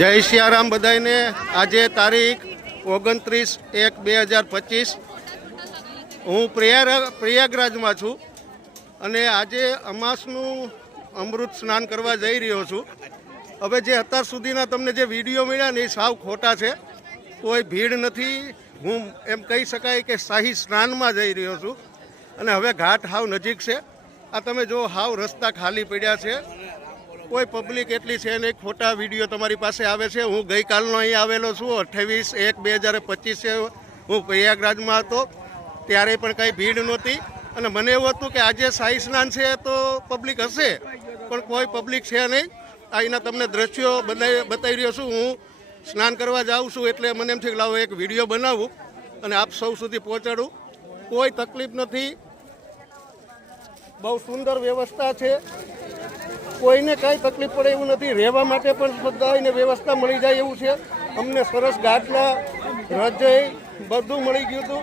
જય સિયારામ બધાને। આજે તારીખ 29/1/2025 હું પ્રયાગરાજમાં છું અને આજે અમાસનું અમૃત સ્નાન કરવા જઈ રહ્યો છું। હવે જે અત્યાર સુધીના તમને જે વિડીયો મળ્યા ને એ સાવ ખોટા છે। કોઈ ભીડ નથી। હું એમ કહી શકાય કે શાહી સ્નાનમાં જઈ રહ્યો છું અને હવે ઘાટ હાવ નજીક છે। આ તમે જો હાવ રસ્તા ખાલી પડ્યા છે, કોઈ પબ્લિક એટલી છે નહીં। ખોટા વિડીયો તમારી પાસે આવે છે। હું ગઈકાલનો અહીં આવેલો છું 28/1/2025 હું પ્રયાગરાજમાં હતો, ત્યારે પણ કંઈ ભીડ નહોતી અને મને એવું હતું કે આજે શાહી સ્નાન છે તો પબ્લિક હશે, પણ કોઈ પબ્લિક છે નહીં। અહીંના તમને દ્રશ્યો બતાવી રહ્યો છું। હું સ્નાન કરવા જાઉં છું એટલે મને એમ છે કે લાવો એક વિડીયો બનાવું અને આપ સૌ સુધી પહોંચાડું। કોઈ તકલીફ નથી, બહુ સુંદર વ્યવસ્થા છે, કોઈને કાંઈ તકલીફ પડે એવું નથી। રહેવા માટે પણ બધાને વ્યવસ્થા મળી જાય એવું છે। અમને સરસ ગાટલા, રજઈ બધું મળી ગયું હતું।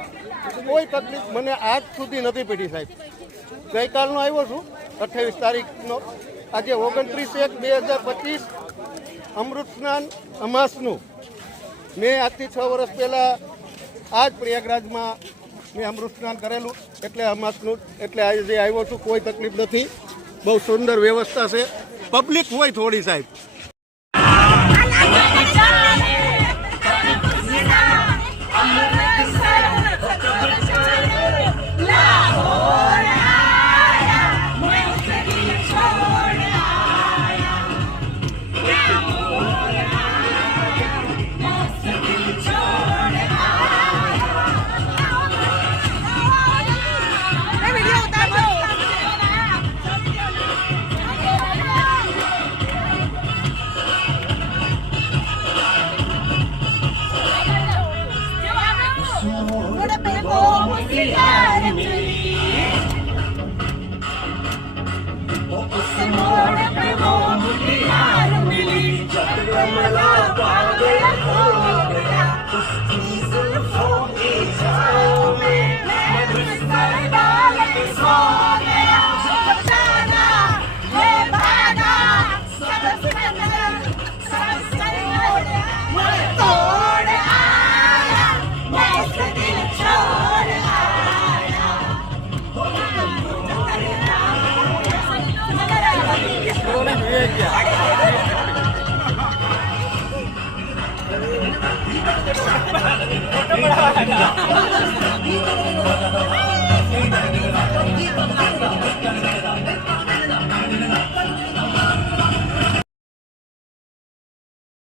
કોઈ તકલીફ મને આજ સુધી નથી પડી સાહેબ। ગઈકાલનો આવ્યો છું 28 તારીખનો, આજે 29/1/2025 અમૃત સ્નાન અમાસનું મેં આજથી 6 વર્ષ પહેલાં આ જ પ્રયાગરાજમાં મેં અમૃત સ્નાન કરેલું, એટલે અમાસનું એટલે આજે આવ્યો છું। કોઈ તકલીફ નથી, બહુ સુંદર વ્યવસ્થા છે। પબ્લિક હોય થોડી સાહેબ।